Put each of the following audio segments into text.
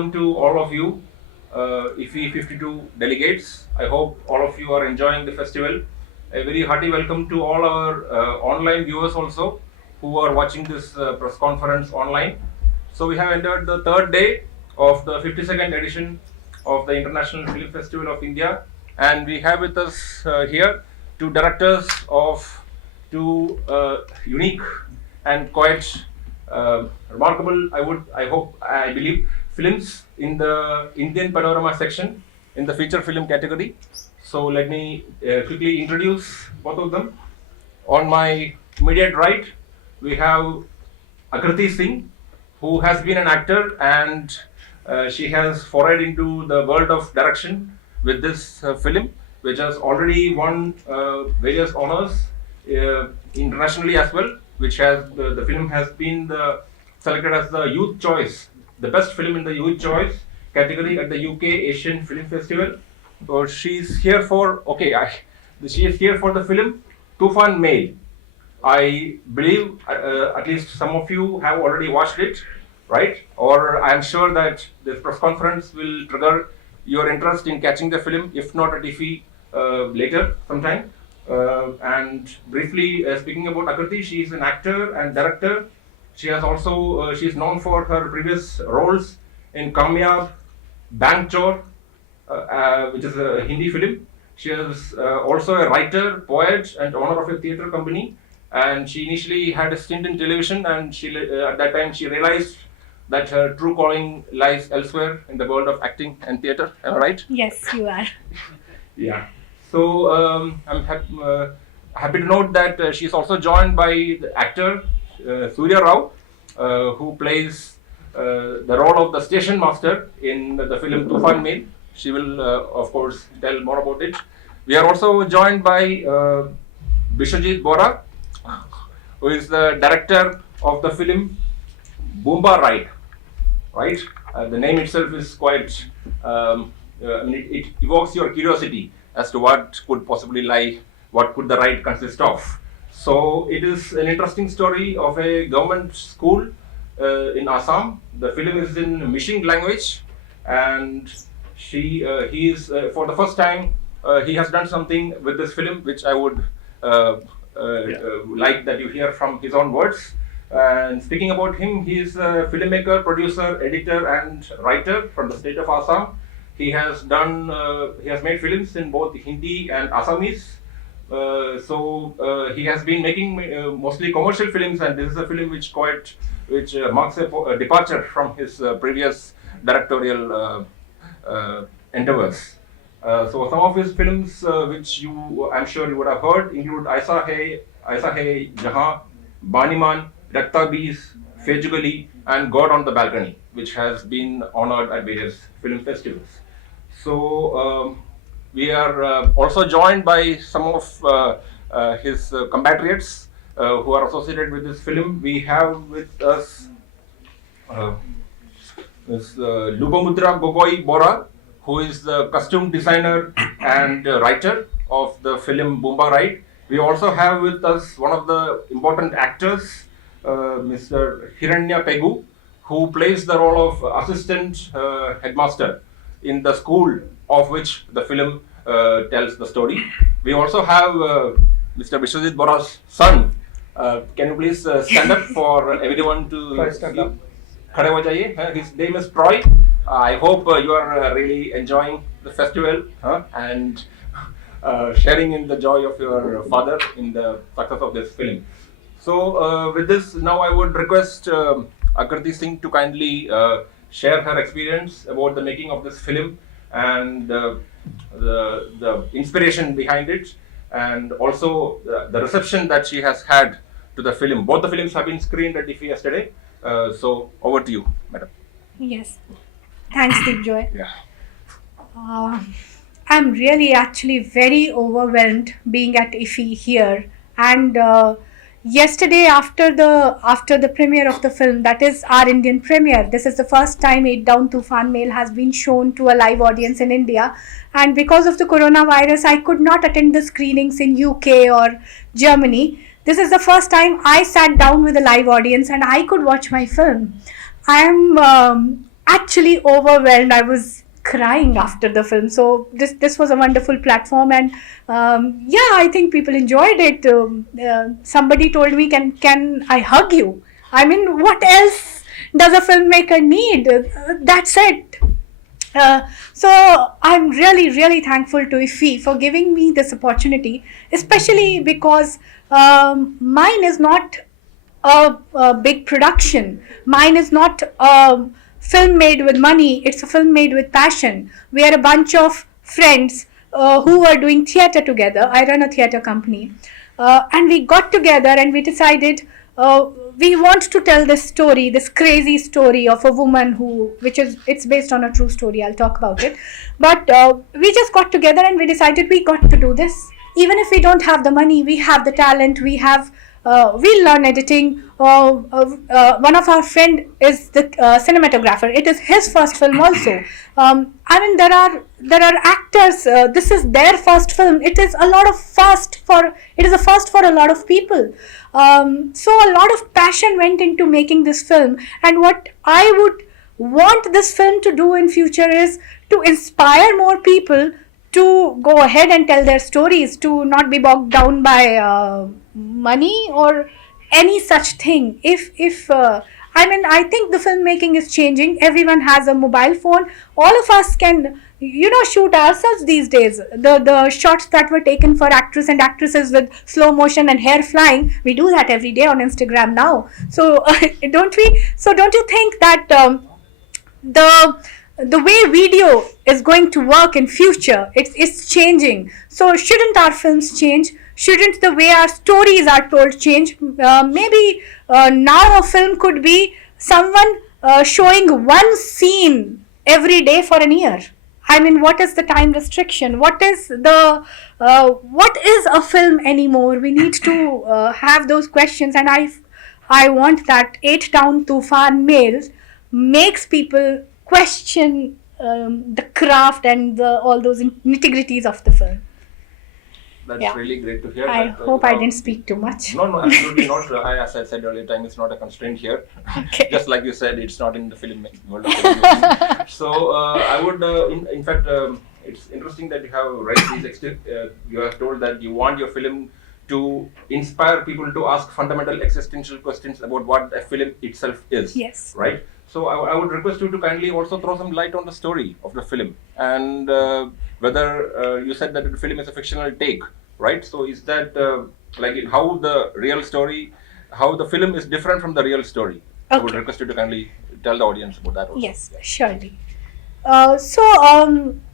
welcome to all of you, IFI 52 delegates. I hope all of you are enjoying the festival. A very hearty welcome to all our online viewers also who are watching this press conference online. So we have entered the third day of the 52nd edition of the International Film Festival of India, and we have with us here two directors of two unique and quite remarkable, I believe, films in the Indian Panorama section in the feature film category. So let me quickly introduce both of them. On my immediate right, we have Akriti Singh, who has been an actor, and she has forayed into the world of direction with this film, which has already won various honors internationally as well. Which has the film has been selected as the Youth Choice, the best film in the Youth Choice category at the UK Asian Film Festival. So she's here for she is here for the film Tufan Mail. I believe at least some of you have already watched it, right? Or I'm sure that this press conference will trigger your interest in catching the film, if not at IFI later sometime. And briefly speaking about Akriti, she is an actor and director. She has also she is known for her previous roles in Kamyab, Bank Chor, which is a Hindi film. She is also a writer, poet, and owner of a theatre company. And she initially had a stint in television, and she at that time she realized that her true calling lies elsewhere in the world of acting and theatre. Am I right? Yes, you are. Yeah. So I'm happy to note that she is also joined by the actor Surya Rao, who plays the role of the station master in the film Tufan Mail. She will, of course, tell more about it. We are also joined by Bishwajit Bora, who is the director of the film Boomba Ride. Right? The name itself is quite, it evokes your curiosity as to what could possibly lie, what could the ride consist of. So it is an interesting story of a government school in Assam. The film is in Mishing language, and he is for the first time he has done something with this film, which I would like that you hear from his own words. And speaking about him, he is a filmmaker, producer, editor, and writer from the state of Assam. He has made films in both Hindi and Assamese. He has been making mostly commercial films, and this is a film which marks a departure from his previous directorial endeavors. So some of his films, which I'm sure you would have heard, include Aisa Hai Jahan, Baniman, Rakta Bees, Fejugali, and God on the Balcony, which has been honored at various film festivals. So we are also joined by some of his compatriots who are associated with this film. We have with us Ms. Lubomudra Gogoi Bora, who is the costume designer and writer of the film Boomba Ride. We also have with us one of the important actors, Mr. Hiranya Pegu, who plays the role of assistant headmaster in the school of which the film tells the story. We also have Mr. Bishwajit Bora's son. Can you please stand up for everyone to see? खड़े हो जाइए. His name is Troy. I hope you are really enjoying the festival and sharing in the joy of your father in the success of this film. So with this, now I would request Akriti Singh to kindly share her experience about the making of this film and the inspiration behind it, and also the reception that she has had to the film. Both the films have been screened at IFI yesterday. So over to you, madam. Yes. Thanks, Deepjoy. Yeah. I'm really actually very overwhelmed being at IFI here. And yesterday, after the premiere of the film, that is our Indian premiere, this is the first time 8 Down Tufan Mail has been shown to a live audience in India. And because of the coronavirus, I could not attend the screenings in UK or Germany. This is the first time I sat down with a live audience and I could watch my film. I'm actually overwhelmed. I was crying after the film. So this was a wonderful platform, and yeah, I think people enjoyed it. Somebody told me, can I hug you? I mean, what else does a filmmaker need? That's it. So I'm really, really thankful to IFFI for giving me this opportunity, especially because mine is not a big production. Mine is not a film made with money. It's a film made with passion. We are a bunch of friends who are doing theatre together. I run a theatre company, and we got together and we decided we want to tell this story, this crazy story of a woman it's based on a true story. I'll talk about it. But we just got together and we decided we got to do this. Even if we don't have the money, we have the talent, we learn editing. One of our friend is the cinematographer. It is his first film also. I mean, there are actors. This is their first film. It is a first for a lot of people. So a lot of passion went into making this film. And what I would want this film to do in future is to inspire more people to go ahead and tell their stories, to not be bogged down by money or any such thing. I think the filmmaking is changing. Everyone has a mobile phone. All of us can, shoot ourselves these days. The shots that were taken for actors and actresses with slow motion and hair flying, we do that every day on Instagram now. So don't we? So don't you think that the way video is going to work in future, it's changing? So shouldn't our films change? Shouldn't the way our stories are told change? Maybe now a film could be someone showing one scene every day for an year. I mean, what is the time restriction? What is a film anymore? We need to have those questions, and I want that 8 Down Tufan Mail makes people question the craft and all those nitty-gritties of the film. That's really great to hear. I hope I didn't speak too much. No, absolutely not. As I said earlier, time is not a constraint here. Okay. Just like you said, it's not in the film world of filmmaking. So I would, in fact, it's interesting that you have raised these. You have told that you want your film to inspire people to ask fundamental existential questions about what a film itself is. Yes. Right. So I would request you to kindly also throw some light on the story of the film, and whether you said that the film is a fictional take, right? So is that how the film is different from the real story? Okay. I would request you to kindly tell the audience about that also. Yes, surely.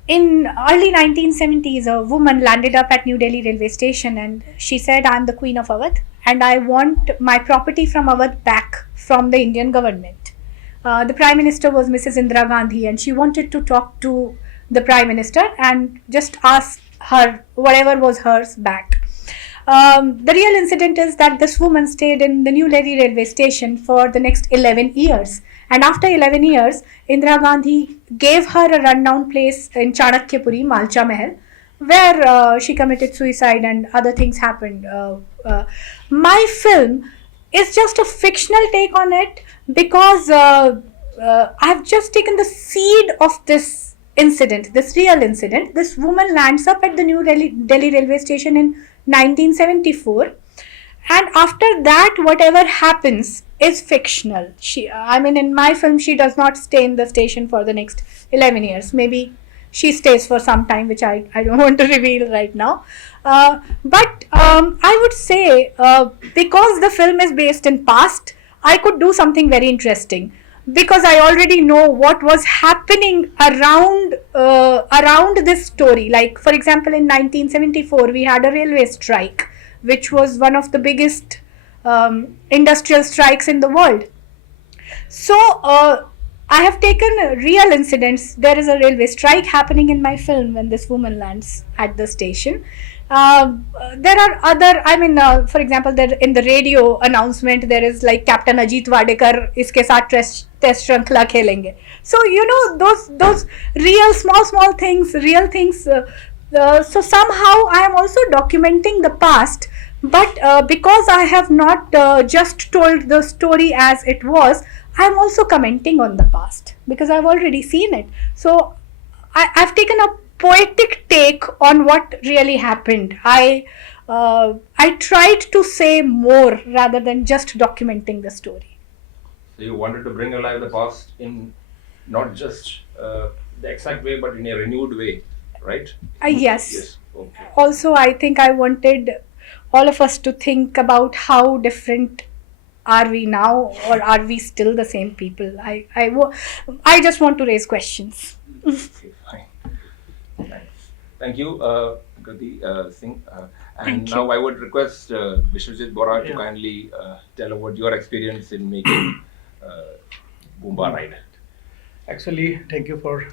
In early 1970s, a woman landed up at New Delhi railway station and she said, "I'm the Queen of Awadh and I want my property from Awadh back from the Indian government." The Prime Minister was Mrs. Indira Gandhi, and she wanted to talk to the Prime Minister and just ask her whatever was hers back. The real incident is that this woman stayed in the New Delhi railway station for the next 11 years. And after 11 years, Indira Gandhi gave her a rundown place in Chanakyapuri, Malcha Mahal, where she committed suicide and other things happened. My film is just a fictional take on it because I've just taken the seed of this incident, this real incident. This woman lands up at the New Delhi railway station in 1974, and after that whatever happens is fictional. In my film she does not stay in the station for the next 11 years. Maybe she stays for some time, which I don't want to reveal right now. But I would say because the film is based in past, I could do something very interesting, because I already know what was happening around this story. Like, for example, in 1974 we had a railway strike, which was one of the biggest industrial strikes in the world. So I have taken real incidents. There is a railway strike happening in my film when this woman lands at the station. There are other, for example, there in the radio announcement there is like Captain Ajit Wadekar iske saath test shrinkhala khelenge. So those real small things, real things. So somehow I am also documenting the past, but because I have not just told the story as it was, I am also commenting on the past. because I've already seen it. So I've taken a poetic take on what really happened. I tried to say more rather than just documenting the story. So you wanted to bring alive the past in not just the exact way, but in a renewed way, right? Yes. Yes. Okay. Also, I think I wanted all of us to think about how different are we now, or are we still the same people. I just want to raise questions. Okay, fine. Nice. Thank you, Gati Singh. And Thank now you. I would request Vishwajit Bora to Yeah. kindly tell about your experience in making Boomba Ride. Actually, thank you for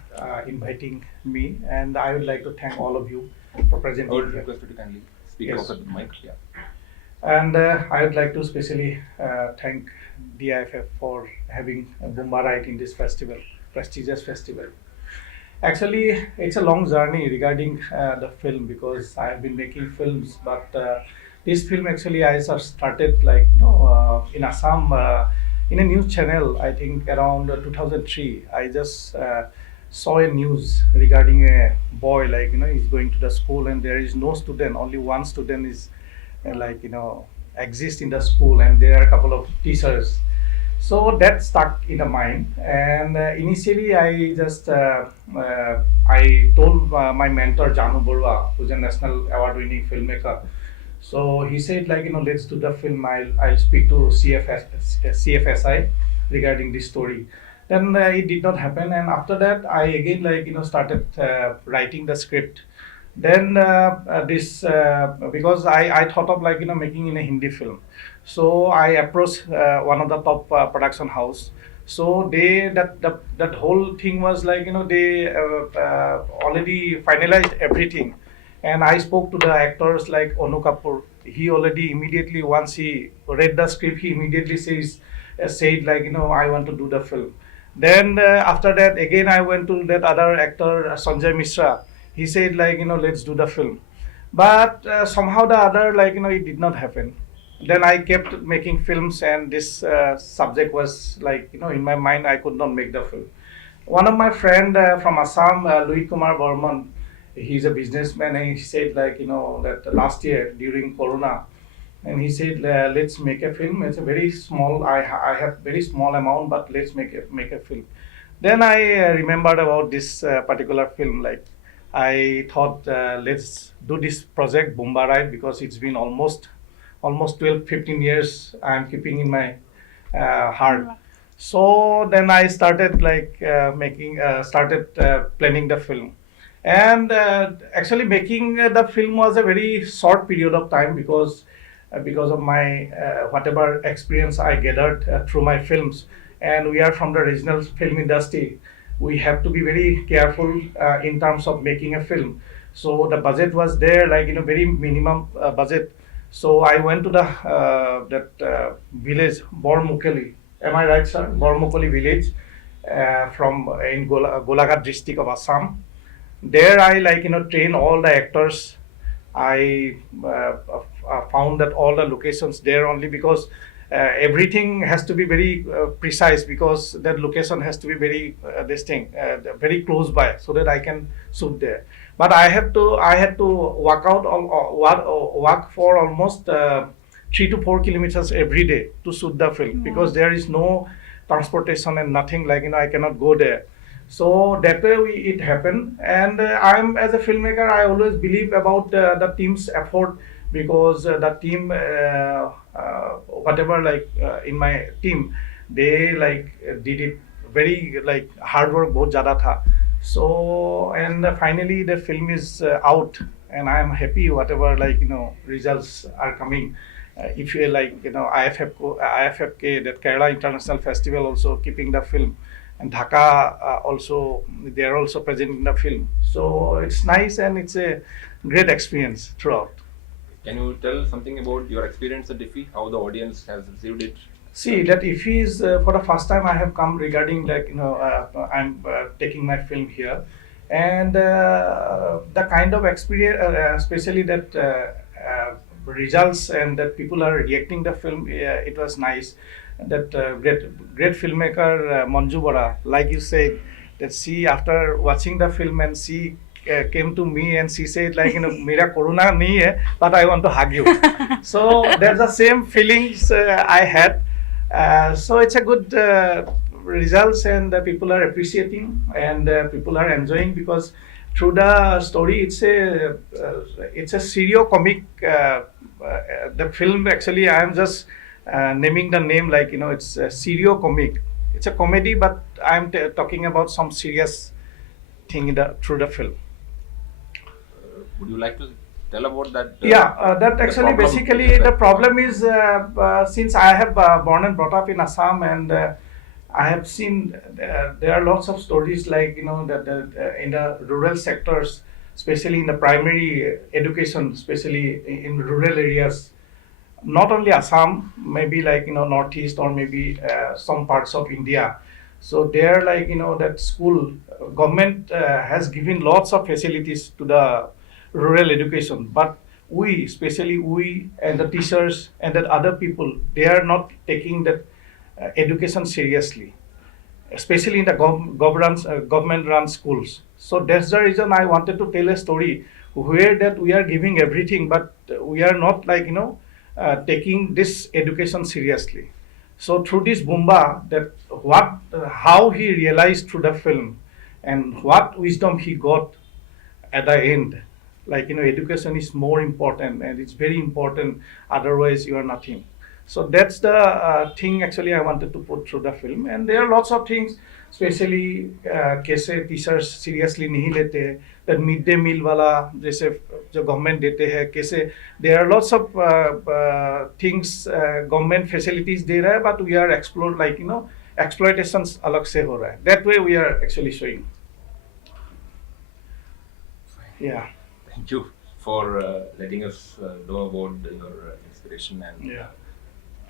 inviting me, and I would like to thank all of you for I presenting would here. request you to kindly speak Yes. closer to the mic. Yeah. And I would like to especially thank DIFF for having Boomba Ride in this festival, prestigious festival. Actually, it's a long journey regarding the film because I have been making films, but this film actually I just started like in Assam in a news channel. I think around 2003. I just saw a news regarding a boy he's going to the school and there is no student. Only one student is exist in the school and there are a couple of teachers. So that stuck in the mind, and initially I told my mentor Janu Borua, who's a national award-winning filmmaker. So he said let's do the film. I'll speak to CFSI regarding this story. Then it did not happen, and after that I again started writing the script. Then this because I thought of making in a Hindi film. So I approached one of the top production house. So that whole thing was they already finalized everything, and I spoke to the actors like Onu Kapoor. He already immediately once he read the script, he immediately said I want to do the film. Then after that again I went to that other actor Sanjay Mishra. He said let's do the film, but somehow the other it did not happen. Then I kept making films, and this subject was in my mind. I could not make the film. One of my friend from Assam, Louis Kumar Burman, he's a businessman, and he said that last year during Corona, and he said let's make a film. It's a very small. I have very small amount, but let's make a film. Then I remembered about this particular film. I thought let's do this project Boomba Ride because it's been almost 12-15 years I'm keeping in my heart. So then I started planning the film, and actually making the film was a very short period of time because of my whatever experience I gathered through my films, and we are from the regional film industry. We have to be very careful in terms of making a film. So the budget was there, very minimum budget. So I went to the village Bormukeli. Am I right, sir? Bormukeli village from in Golaghat district of Assam. There I train all the actors. I found that all the locations there only because everything has to be very precise because that location has to be very very close by so that I can shoot there. But I had to walk for almost 3 to 4 kilometers every day to shoot the film because there is no transportation and nothing I cannot go there. So that way it happened, and I'm as a filmmaker I always believe about the team's effort because the team whatever in my team they did it very hard work bahut zyada tha. So and finally the film is out and I am happy whatever results are coming. If you IFFK, that Kerala International Festival also keeping the film, and Dhaka also they are also present in the film. So it's nice and it's a great experience throughout. Can you tell something about your experience at IFFI? How the audience has received it? See that IFFI is for the first time I have come regarding I'm taking my film here, and the kind of experience, especially that results and that people are reacting the film, it was nice. that great filmmaker Manju Bora, like you said, that she after watching the film and she came to me and she said like, mera corona nahi hai, but I want to hug you. So there's the same feelings I had. So it's a good results, and people are appreciating, and people are enjoying, because through the story it's a serio comic. The film, actually, I am just naming the name, like, it's a serio comic. It's a comedy, but I'm talking about some serious thing through the film. Would you like to tell about that? That actually problem? basically the problem is, since I have born and brought up in Assam, and I have seen there are lots of stories, like, that in the rural sectors, especially in the primary education, especially in rural areas, not only Assam, maybe like, northeast, or maybe some parts of India. So there, like, that school government has given lots of facilities to the rural education, but we, especially we and the teachers and the other people, they are not taking that education seriously, especially in the government-run schools. So that's the reason I wanted to tell a story where that we are giving everything, but we are not, like, taking this education seriously. So through this Bumba, that how he realized through the film, and what wisdom he got at the end. Like, education is more important, and it's very important. Otherwise, you are nothing. So that's the thing actually I wanted to put through the film. And there are lots of things, especially कैसे teachers seriously नहीं लेते हैं, that midday meal वाला जैसे जो government देते हैं, कैसे there are lots of things government facilities दे रहा है, but we are explored, like, exploitations अलग से हो रहा है. That way we are actually showing. Yeah. Thank you for letting us know about your inspiration, and Yeah.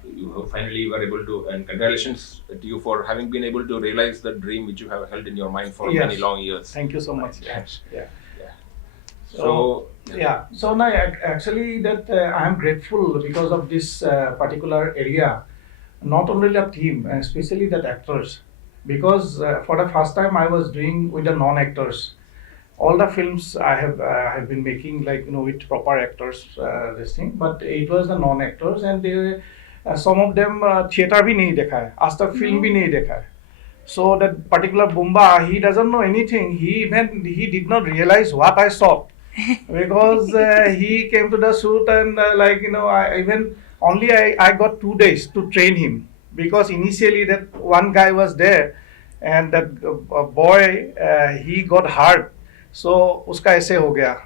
you finally were able to, and congratulations to you for having been able to realize the dream which you have held in your mind for Yes. many long years. Thank you so much. Yes. Yeah. Yeah. So so now actually that I am grateful because of this particular area, not only the team, especially the actors, because for the first time I was doing with the non-actors. All the films I have been making, like, with proper actors, this thing, but it was the non-actors, and they some of them theater भी नहीं देखा है, आज तक film भी नहीं देखा है. So that particular Bumba, he doesn't know anything. He did not realize what I saw, because he came to the shoot, and I got 2 days to train him, because initially that one guy was there, and that boy he got hurt. So uska ऐसे हो गया.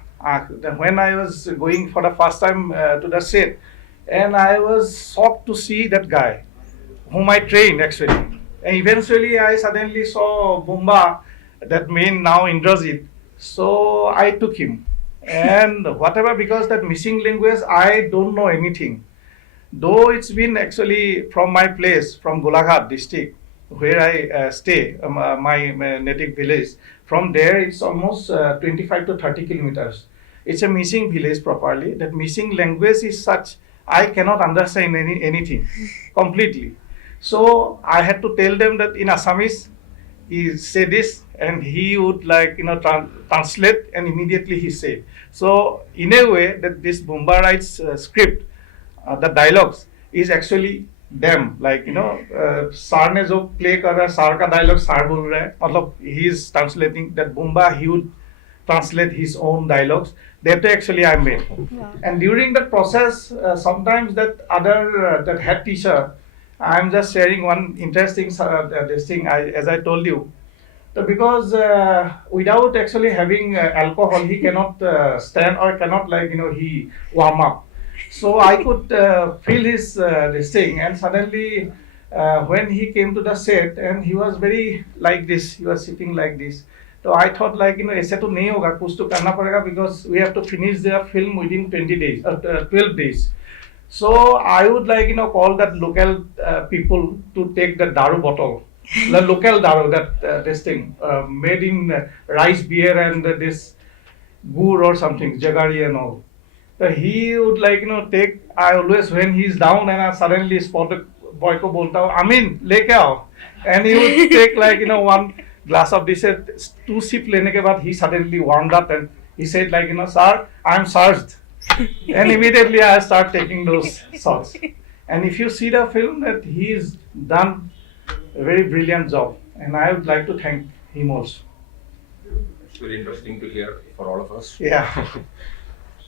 When I was going for the first time to the set, and I was shocked to see that guy whom I trained actually. And eventually I suddenly saw Bumba, that main now Indrajit. So I took him. And whatever, because that missing language, I don't know anything. Though it's been actually from my place, from Golaghat district, where I stay, my native village. From there, it's almost 25 to 30 kilometers. It's a missing village properly. That missing language is such, I cannot understand anything completely. So I had to tell them that in Assamese, he say this, and he would, like, translate, and immediately he said. So in a way, that this Bumba writes script, the dialogues is actually them, like, Sar ने जो play कर रहा है, Sar का dialogue Sar बोल रहा है, मतलब he is translating. That Bumba, he would translate his own dialogues. That actually I made. Wow. And during that process, sometimes that that head teacher, I'm just sharing one interesting this thing. As I told you, so because without actually having alcohol, he cannot stand, or cannot, like, he warm up. So I could feel his this thing, and suddenly when he came to the set, and he was very like this. He was sitting like this. So I thought, like, ऐसे तो नहीं होगा, कुछ तो करना पड़ेगा, because we have to finish the film within 20 days, 12 days. So I would, like, call that local people to take the daru bottle, the local daru, that this thing made in rice beer and this gur or something, jagari and all. So he would, like, take. I always, when he's down and I suddenly spot a boy को बोलता हूँ अमीन लेके आओ, and he would take like one glass of this, 2 sip लेने के बाद he suddenly warmed up and he said like sir, I'm surged, and immediately I start taking those shots. And if you see the film, that he's done a very brilliant job, and I would like to thank him also. It's very interesting to hear for all of us. Yeah.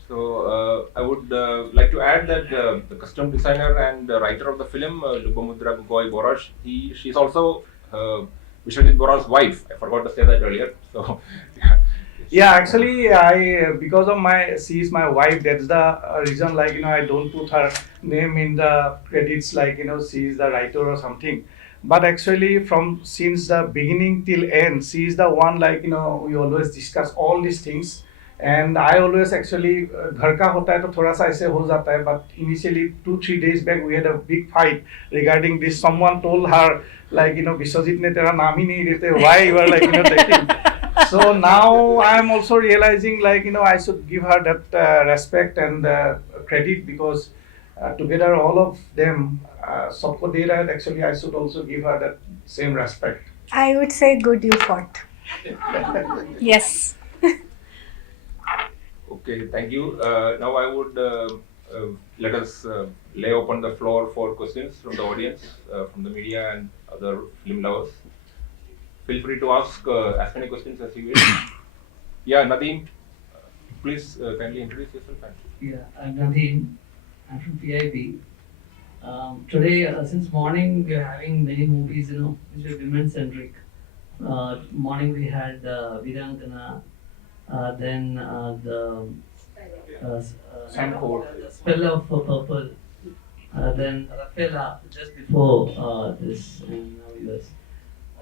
So I would like to add that the costume designer and writer of the film, Lubomudra Gogoi Borash, she's also Vishwajit Bora's wife. I forgot to say that earlier. So Yeah, actually, I because of she is my wife. That's the reason. Like I don't put her name in the credits. Like she is the writer or something. But actually, from since the beginning till end, she is the one. Like we always discuss all these things. And I always actually घर का होता है तो थोड़ा सा ऐसे हो जाता है. But initially 2-3 days back we had a big fight regarding this. Someone told her like Vishwajit ने तेरा नाम ही नहीं देते. Why you are like taking. So now I am also realizing like I should give her that respect and credit, because together all of them सबको दे रहा है. Actually I should also give her that same respect. I would say good you fought. Yes. okay, thank you. Now I would let us lay open the floor for questions from the audience, from the media and other film lovers. Feel free to ask as many questions as you wish. Yeah, Nadeem, please kindly introduce yourself. Yeah, I'm Nadeem. I'm from PIB. Today, since morning, we are having many movies, which are women-centric. Morning we had Virangana, then the Sandcode. the Spell of Purple, then Rafaela just before this. And now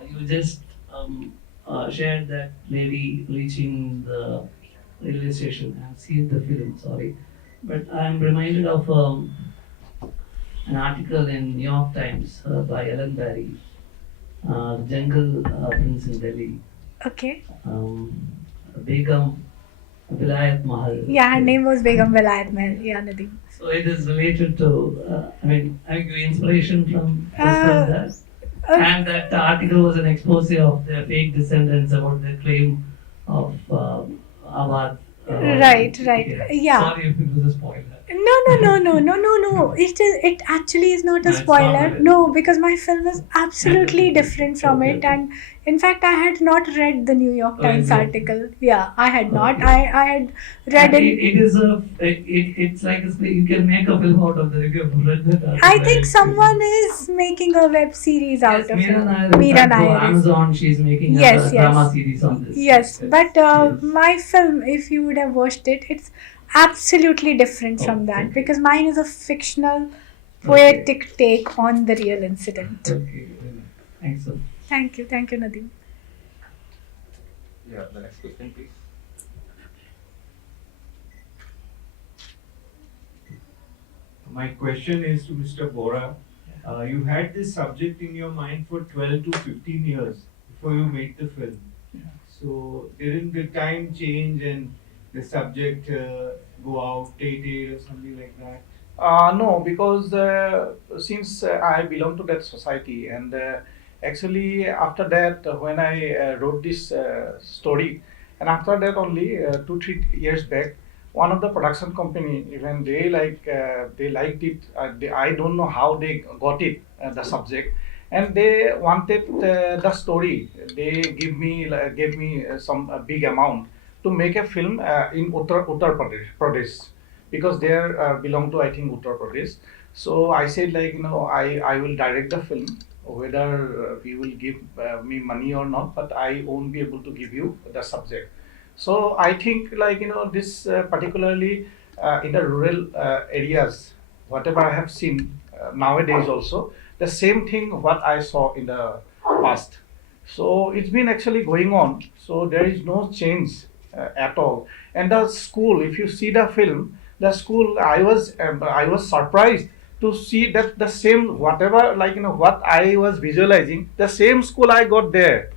you just shared that lady reaching the railway station. I have seen the film, sorry. But I am reminded of an article in New York Times by Ellen Barry, Jungle Prince in Delhi, Okay. Begum Vilayat Mahal. Yeah, her name was Begum Velayat Mahal. Yeah, Nadeem. So it is related to, I give inspiration from that. And that article was an expose of their fake descendants about their claim of Awad. Right. Yeah. Sorry if it was a spoiler. No. It actually is not a No, it's spoiler. not. No, because my film is absolutely different from Okay. it, and in fact, I had not read the New York Oh, Times is it? article. Yeah, I had not. Okay. I had read And it. it's like you can make a film out of that if you have read that article. I think someone is making a web series out Yes, of Meera it. Nair, Meera in fact, Nair for is- Amazon, she's making Yes, a drama yes. series on this. Yes, but Yes. my film, if you would have watched it, it's absolutely different from Oh, that, okay. because mine is a fictional, poetic take on the real incident. Okay, thanks. So. Thank you, Nadeem. Yeah, the next question, please. My question is to Mr. Bora. You had this subject in your mind for 12 to 15 years before you made the film. So didn't the time change and the subject go outdated or something like that? No, because since I belong to that society, and actually after that, when I wrote this story, and after that only 2-3 years back, one of the production company, even they liked it. I don't know how they got it, the subject, and they wanted the story. They gave me some big amount to make a film in Uttar Pradesh, because they belong to, I think, Uttar Pradesh. So I said I will direct the film, whether you will give me money or not, but I won't be able to give you the subject. So I think this particularly in the rural areas, whatever I have seen nowadays also, the same thing what I saw in the past. So it's been actually going on. So there is no change at all. And the school, if you see the film, the school, I was surprised to see that the same whatever what I was visualizing, the same school I got there.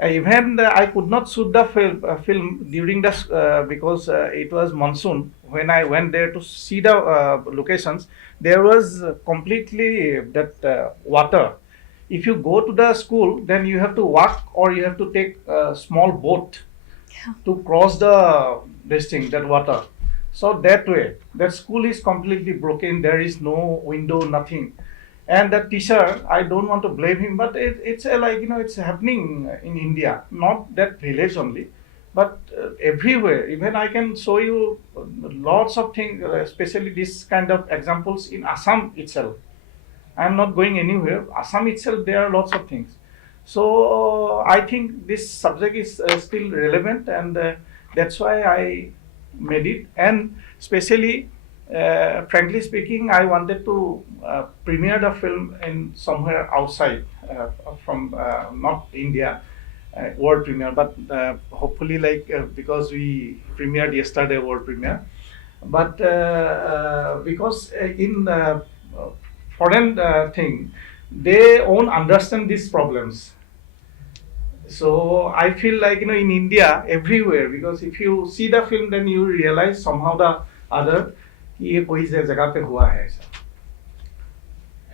Even I could not shoot the film during the because it was monsoon. When I went there to see the locations, there was completely that water. If you go to the school, then you have to walk or you have to take a small boat to cross the this thing, that water. So that way, that school is completely broken. There is no window, nothing. And the teacher, I don't want to blame him, but it's like, it's happening in India, not that village only, but everywhere. Even I can show you lots of things, especially this kind of examples in Assam itself. I am not going anywhere. Assam itself, there are lots of things. So I think this subject is still relevant, and that's why I made it. And especially, frankly speaking, I wanted to premiere the film in somewhere outside from not India, world premiere, but hopefully because we premiered yesterday, world premiere. But because in foreign thing, they won't understand these problems. So I feel like, in India, everywhere, because if you see the film, then you realize somehow the other कि ये कोई जगह पे हुआ है ऐसा.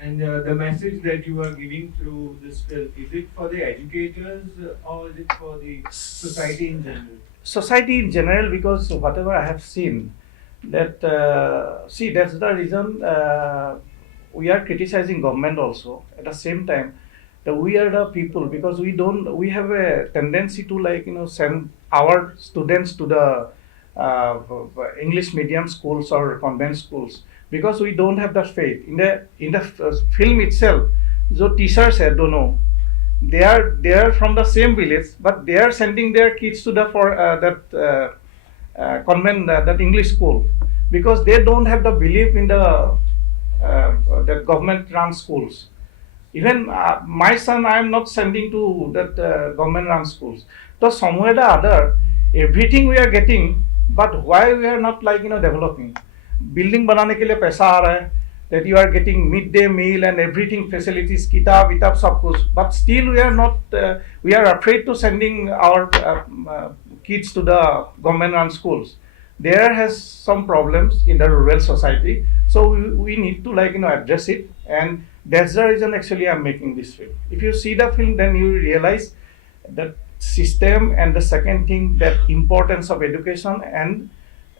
And the message that you are giving through this film, is it for the educators or is it for the society in general? Society in general, because whatever I have seen, that see, that's the reason we are criticizing government also. At the same time, that we are the people, because we have a tendency to send our students to the English medium schools or convent schools, because we don't have that faith in the film itself. So teachers said, don't know, they are from the same village, but they are sending their kids to the convent, that English school, because they don't have the belief in the government run schools. Even my son, I am not sending to that government run schools. So somewhere or the other, everything we are getting, but why we are not developing? Building banane ke liye paisa aa raha hai, that you are getting midday meal and everything, facilities, kitab, sab kuch, but still we are not, we are afraid to sending our kids to the government run schools. There has some problems in the rural society, so we need to address it, and that's the reason actually I'm making this film. If you see the film, then you realize that system, and the second thing, that importance of education, and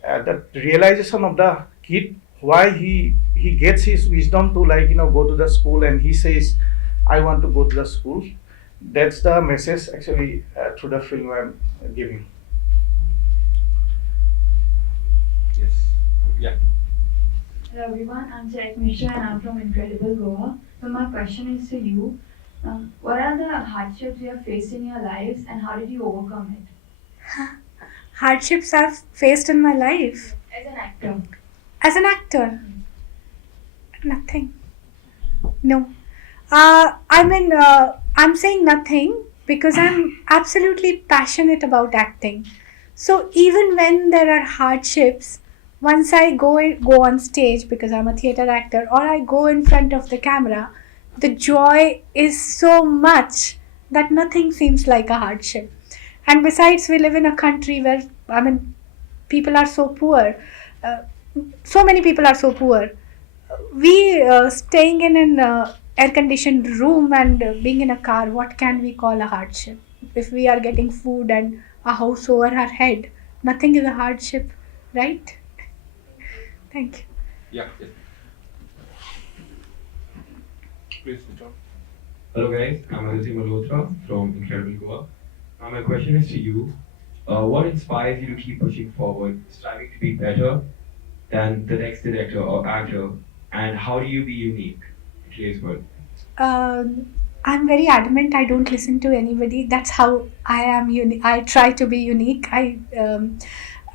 the realization of the kid, why he gets his wisdom to go to the school, and he says, I want to go to the school. That's the message actually through the film I'm giving. Yes. Yeah. Hello everyone, I'm Jack Mishra and I'm from Incredible Goa. So my question is to you. What are the hardships you have faced in your lives and how did you overcome it? Hardships I've faced in my life. As an actor. As an actor? Nothing. No. I'm saying nothing because I'm absolutely passionate about acting. So even when there are hardships, once I go on stage, because I'm a theatre actor, or I go in front of the camera, the joy is so much that nothing seems like a hardship. And besides, we live in a country where, people are so poor. So many people are so poor. We staying in an air-conditioned room and being in a car, what can we call a hardship? If we are getting food and a house over our head, nothing is a hardship, right? Thank you. Yeah. Yes. Please, John. Hello guys, I'm Aditya Malhotra from Incredible Goa. My question is to you. What inspires you to keep pushing forward, striving to be better than the next director or actor, and how do you be unique in today's world? I'm very adamant I don't listen to anybody. That's how I am unique. I try to be unique.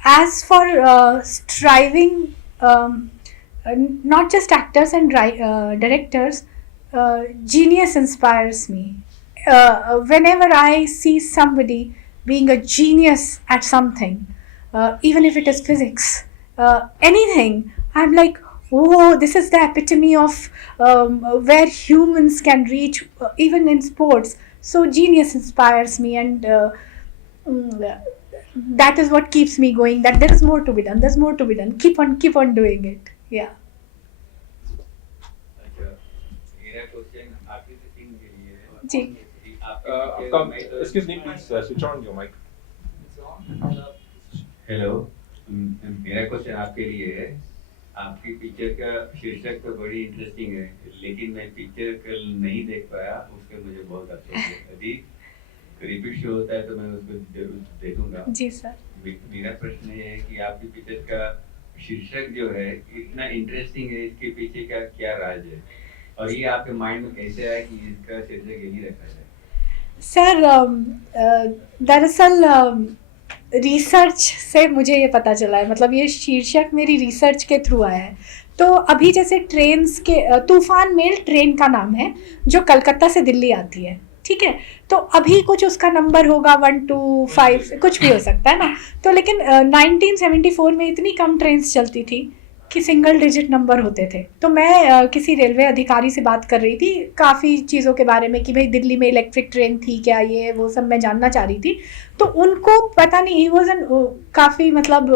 As for striving, not just actors and directors, genius inspires me. Whenever I see somebody being a genius at something, even if it is physics, anything, I'm like, oh, this is the epitome of where humans can reach, even in sports. So genius inspires me, and that is what keeps me going, that there is more to be done, there's more to be done, keep on doing it. Yeah. अच्छा, मेरा question आपकी setting के लिए है। जी। आपका Excuse me, please switch on your mic. Hello, मेरा question आपके लिए है। आपकी पिक्चर का शीर्षक तो बड़ी इंटरेस्टिंग है, लेकिन मैं पिक्चर कल नहीं देख पाया, उसका मुझे बहुत अफसोस है। अभी रिपीट शो होता है तो मैं उसको जरूर देखूंगा। जी सर। मेरा प्रश्न ये है कि आपकी पिक्चर का शीर्षक जो है इतना इंटरेस्टिंग है, इसके पीछे का क्या राज है, और ये आपके माइंड में कैसे आया कि इसका शीर्षक यही रखा जाए? सर दरअसल रिसर्च से मुझे ये पता चला है, मतलब ये शीर्षक मेरी रिसर्च के थ्रू आया है। तो अभी जैसे ट्रेन्स के तूफान मेल ट्रेन का नाम है जो कलकत्ता से दिल्ली आती है, ठीक है। तो अभी कुछ उसका नंबर होगा 1 to 5, कुछ भी हो सकता है ना। तो लेकिन 1974 में इतनी कम ट्रेन्स चलती थी कि सिंगल डिजिट नंबर होते थे। तो मैं किसी रेलवे अधिकारी से बात कर रही थी काफ़ी चीज़ों के बारे में कि भाई दिल्ली में इलेक्ट्रिक ट्रेन थी क्या, ये वो सब मैं जानना चाह रही थी। तो उनको पता नहीं, ही वॉज एन काफ़ी मतलब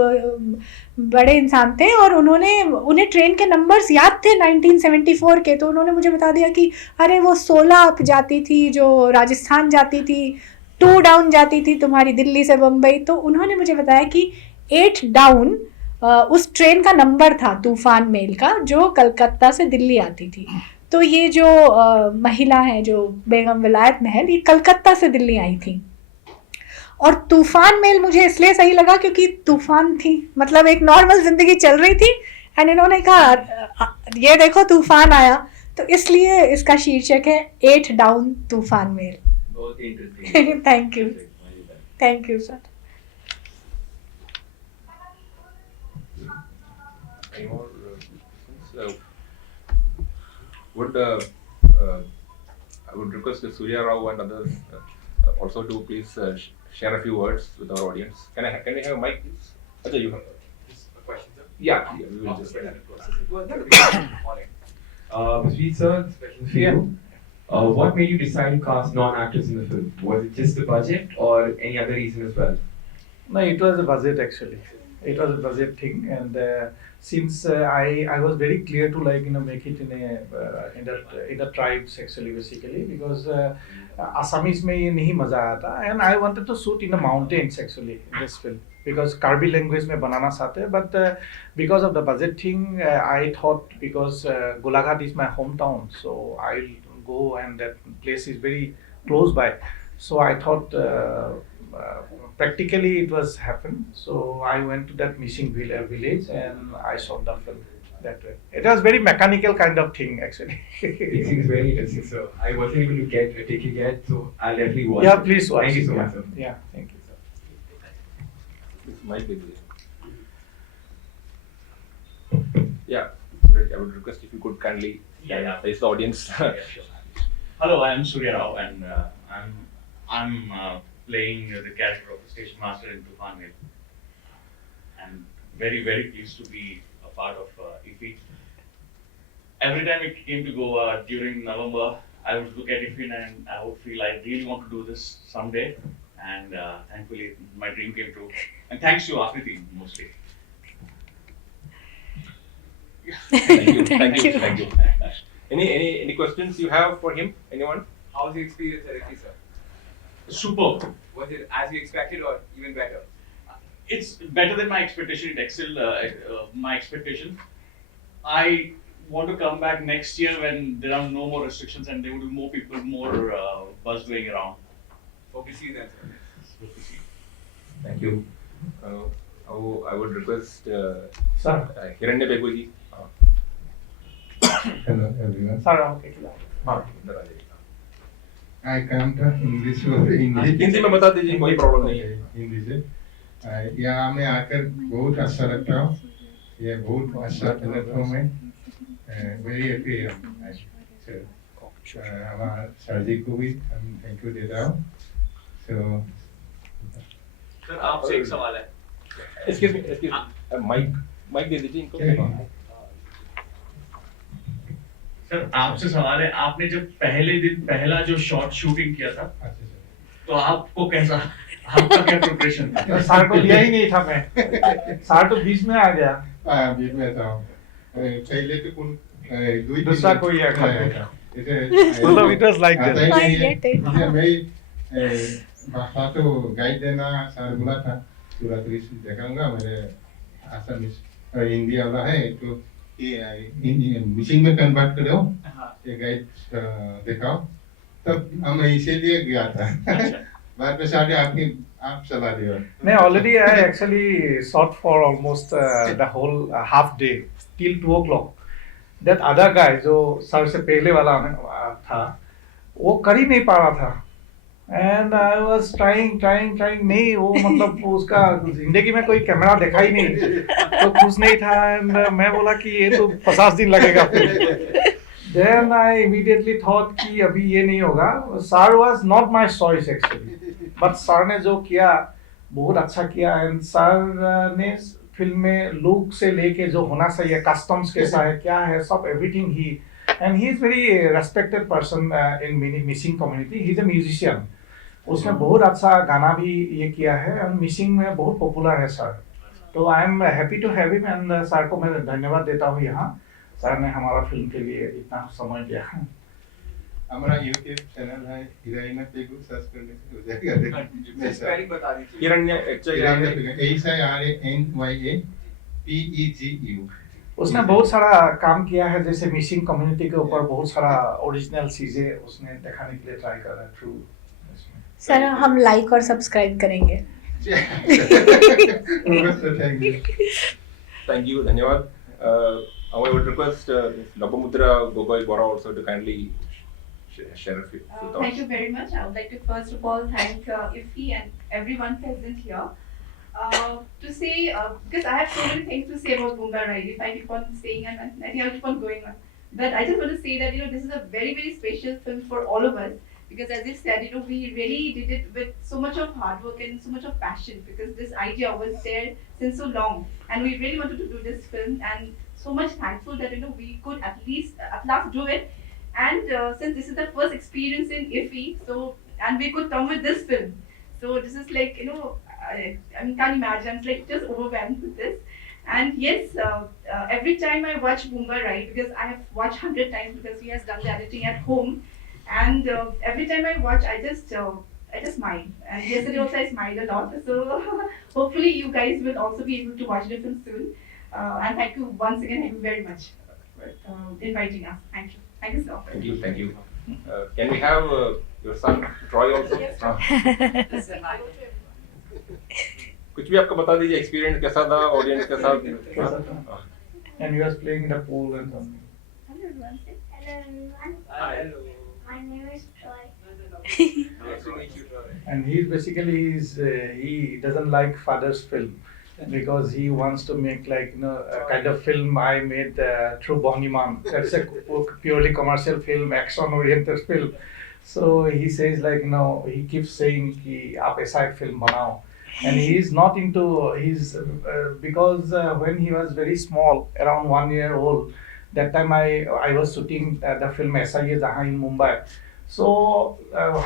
बड़े इंसान थे, और उन्हें ट्रेन के नंबर्स याद थे 1974 के। तो उन्होंने मुझे बता दिया कि अरे वो 16 अप जाती थी जो राजस्थान जाती थी, 2 डाउन जाती थी तुम्हारी दिल्ली से बम्बई। तो उन्होंने मुझे बताया कि 8 डाउन उस ट्रेन का नंबर था तूफान मेल का, जो कलकत्ता से दिल्ली आती थी। तो ये जो महिला है जो बेगम विलायत महल, ये कलकत्ता से दिल्ली आई थी। और तूफान मेल मुझे इसलिए सही लगा क्योंकि तूफान थी, मतलब एक नॉर्मल जिंदगी चल रही थी, एंड इन्होंने कहा ये देखो तूफान आया, तो इसलिए इसका शीर्षक है 8 डाउन तूफान मेल। बहुत ही interesting. Thank you, thank you sir. Any more questions? I would request Surya Rao and others also to please share a few words with our audience. Can I have a mic, please? Ajay, you have. Just a question, sir. Yeah, we will just. Sweet sir, this question for you. What made you decide to cast non-actors in the film? Was it just the budget or any other reason as well? No, it was a budget actually. It was a budget thing, and since I was very clear to make it in the tribes actually basically, because Assamese में ये नहीं मजा आया था, and I wanted to shoot in the mountains actually in this film because Karbi language में बनाना चाहते हैं, but because of the budget thing I thought because Golaghat is my hometown, so I'll go, and that place is very close by, so I thought practically it was happened. So I went to that missing village and I shot the film that way. It was very mechanical kind of thing actually. It seems very interesting, sir. I wasn't able to take it yet, so I'll definitely watch Yeah, it. please watch. Thank you so yeah. much, sir. Yeah, thank you, sir. This mic is there. Yeah, I would request if you could kindly face the audience. Sure. Hello, I am Surya Rao, and I'm playing the character of the station master in Tufan Mail, and very pleased to be a part of IFFI. Every time it came to Goa during November, I would look at IFFI and I would feel I really want to do this someday, and thankfully my dream came true. And thanks to Akriti mostly. Thank you. Any questions you have for him? Anyone? How was the experience at IFFI, sir? Superb. Was it as you expected or even better? It's better than my expectation. It excelled my expectation. I want to come back next year when there are no more restrictions and there will be more people, more buzz going around. Hope to see you then, sir. Thank you. I would request Sir. Hiranya Beguji. Hello everyone. Sir, okay. I can't English or English. Hindi में बता दीजिए, कोई problem नहीं है। हिंदी से यहाँ में आकर बहुत अच्छा लगता हूँ, ये बहुत अच्छा प्लेटफॉर्म है, वेरी हैप्पी हमारा सर जी को भी हम थैंक यू देता हूँ। सो सर आपसे एक सवाल है। Excuse me, माइक दे दीजिए इनको। सर आपसे सवाल है, आपने जब पहले दिन पहला जो शॉट शूटिंग किया था, तो आपको कैसा, आपका क्या प्रिपरेशन था? सर को लिया ही नहीं था मैं, सर तो बीच में आ गया। बीच में था पहले तो कौन दूसरा कोई है मतलब it was like that. I get it. मैं भाषा तो गाइड देना सर बोला था, पूरा दृश्य दिखाऊंगा, मेरे आसामीज हिंदी वाला है तो ये मिसिंग में कन्वर्ट करो, ये गाइड दिखाओ, तब हम इसीलिए गया था। बाद में सारे आप चला दिया। मैं already I actually sought for almost the whole half day till 2 o'clock. That other guy जो सर से पहले वाला था, वो कर ही नहीं पा रहा था। And I was trying नहीं, वो मतलब उसका जिंदगी में कोई कैमरा देखा ही नहीं, तो खुश नहीं था। And मैं बोला कि ये तो 50 दिन लगेगा। Then I immediately thought कि अभी ये नहीं होगा। Sir was not my choice actually, but sir ने जो किया बहुत अच्छा किया। And सर ने फिल्म में लुक से लेके जो होना चाहिए, कस्टम्स कैसा है, क्या है, सब everything he, and he is very respected person in missing community. He is a musician, उसने बहुत अच्छा गाना भी ये किया है और मिसिंग में बहुत पॉपुलर है सर। तो I am happy to have him and sir को मैं धन्यवाद देता हूँ यहाँ, सर ने हमारा फिल्म के लिए इतना समय दिया। हमारा YouTube चैनल है हिराइना पेगु, सर्च करने से हो जाएगा। स्पेलिंग बता दीजिए। हिरण्य HIRANYAPEGU। उसने बहुत सारा काम किया है, जैसे मिसिंग कम्युनिटी के ऊपर बहुत सारा ओरिजिनल चीजें उसने दिखाने के लिए ट्राई कर रहा है थ्रू। सर हम लाइक और सब्सक्राइब करेंगे। Thank you, धन्यवाद। I would request Lobamudra Gogoi Bora also to kindly share a few thoughts. Thank you very much. I would like to first of all thank IFFI and everyone present here. To say, because I have so many things to say about Boomba Ride. If I keep on saying, I think I'll keep on going on. But I just want to say that, this is a very, very special film for all of us. Because as you said, we really did it with so much of hard work and so much of passion. Because this idea was there since so long. And we really wanted to do this film. And so much thankful that, we could at last do it. And since this is the first experience in IFFI, and we could come with this film. So this is like, I can't imagine, I'm like just overwhelmed with this. And yes, every time I watch Boomba Ride, because I have watched 100 times because he has done the editing at home. And every time I watch, I just smile. And yesterday also I smiled a lot. So hopefully you guys will also be able to watch the film soon. And thank you once again, thank you very much for inviting us. Thank you. Thank you so much. Thank you. Can we have your son Troy also? Yes, कुछ भी आपका बता दीजिए, experience कैसा था audience के साथ? And he was playing in the pool and something. Hello everyone. Hello. My name is Troy. Nice to meet you, Troy. And he doesn't like father's film because he wants to make like a kind of film I made through Bonniman. That's a purely commercial film, action-oriented film. So he says like he keeps saying कि आप ऐसा एक film बनाओ. And he is not into because when he was very small, around 1 year old, that time I was shooting the film ऐसा ये जहाँ in Mumbai. So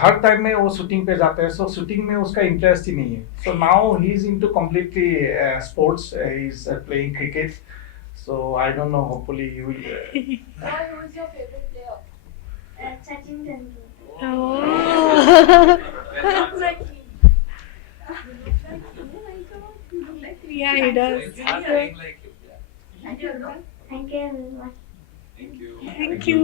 her time में वो शूटिंग पे जाते हैं, so शूटिंग में उसका इंटरेस्ट ही नहीं है. So now he is into completely sports. He is playing cricket. So I don't know. Hopefully he will. Troy, who is your favorite player? Sachin Tendulkar. Oh. Looks like me. Yeah, he does. Thank you everyone. Thank you. Thank you.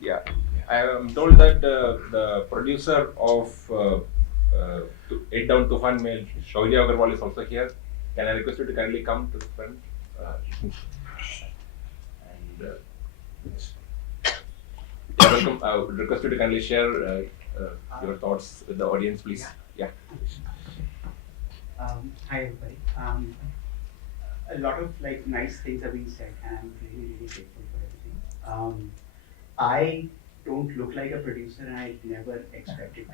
Yeah, I am told that the producer of 8 Down Tufan Mail, Shaurya Agarwal, is also here. Can I request you to kindly come to the front? Yeah, welcome. I would request you to kindly share your thoughts with the audience, please. Yeah. Hi everybody. A lot of nice things have been said, and I'm really grateful for everything. I don't look like a producer, and I never expected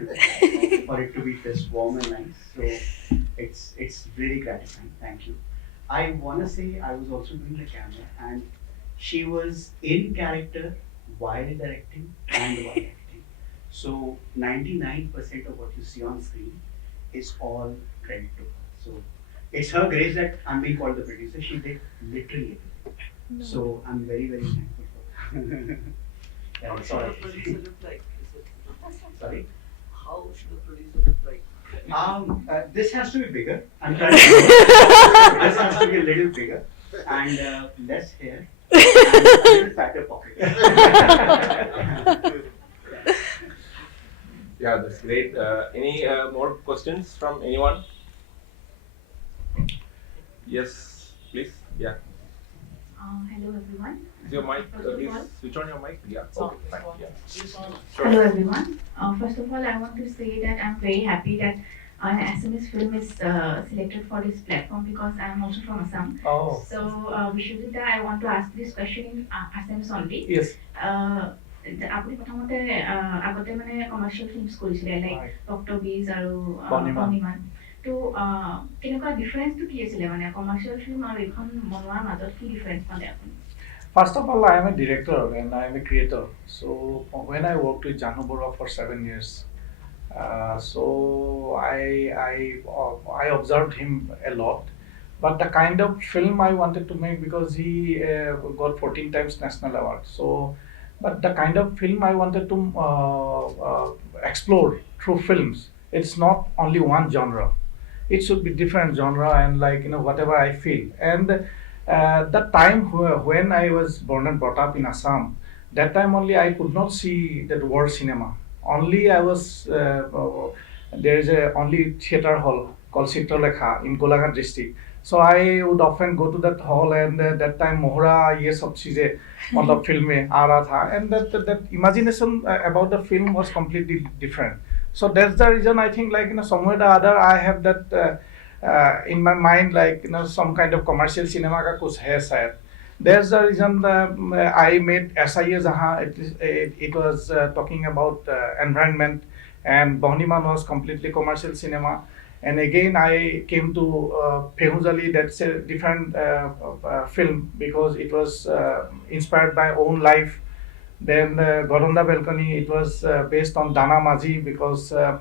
for it to be this warm and nice. So it's really gratifying. Thank you. I wanna say I was also doing the camera, and she was in character while directing and while acting. So 99% of what you see on screen is all credit to her. So it's her grace that I'm being called the producer. She did literally everything. So I'm very, very thankful for her. Yeah, How that's should all I a can producer say. look like? Is it? Sorry. How should a producer look like? This has to be bigger. I'm trying to this has to be a little bigger and less hair and a little fatter pocket. Yeah, that's great. Any more questions from anyone? Yes, please. Yeah. Hello everyone. Is your mic? First of Please all- switch on your mic. Yeah. Okay. Fine. Yeah. Hello everyone. First of all, I want to say that I'm very happy that an Assamese film is selected for this platform because I'm also from Assam. Oh. So, Vishwajita, I want to ask this question in Assamese only. Yes. আপুনি প্ৰথমতে আগতে মানে commercial films কৰিছিলে like doctor বিজ আৰু বৰ্ণিমান। বৰ্ণিমান তো কেনেকুৱা ডিফাৰেঞ্চটো কি আছিলে মানে কমাৰ্চিয়েল ফিল্ম আৰু এইখন বনোৱাৰ মাজত কি ডিফাৰেঞ্চ পালে আপুনি? First of all, I am a director and I am a creator. So when I worked with Janu Borua for 7 years, so I observed him a lot. But the kind of film I wanted to make, because he got 14 times national award. So, but the kind of film I wanted to explore through films, it's not only one genre. It should be different genre and whatever I feel. And the time when I was born and brought up in Assam, that time only I could not see that word cinema. Only I was there is a only theater hall called Chitralekha in Golaghat district. So I would often go to that hall, and that time Mohra ye sab cheeze matlab film mein aa raha tha, and that imagination about the film was completely different. So that's the reason I think somewhere or other I have that in my mind some kind of commercial cinema ka kuch hai shayad. There's the reason I made SIA jahan it was talking about environment, and Boniman was completely commercial cinema. And again I came to Phehuzali, that's a different film because it was inspired by own life. Then Goronda Balcony, it was based on Dana Maji because a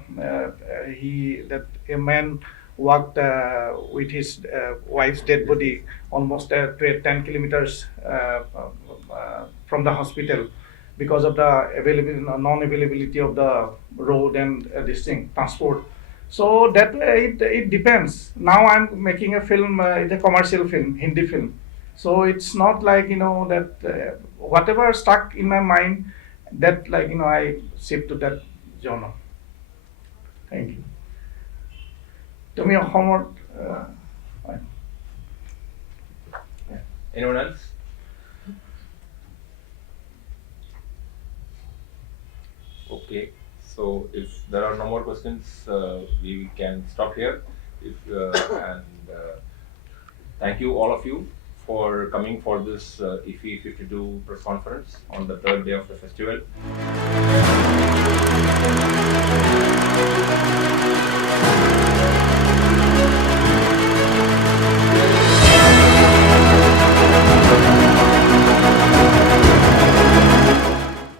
man walked with his wife's dead body almost 10 kilometers from the hospital because of the non-availability of the road and this thing, transport. So that way it depends. Now I'm making a film, it's a commercial film, Hindi film. So it's not that whatever stuck in my mind, that I shift to that genre. Thank you. To me, homework. Anyone else? Okay. So if there are no more questions, we can stop here. Thank you all of you for coming for this IFFI 52 press conference on the third day of the festival.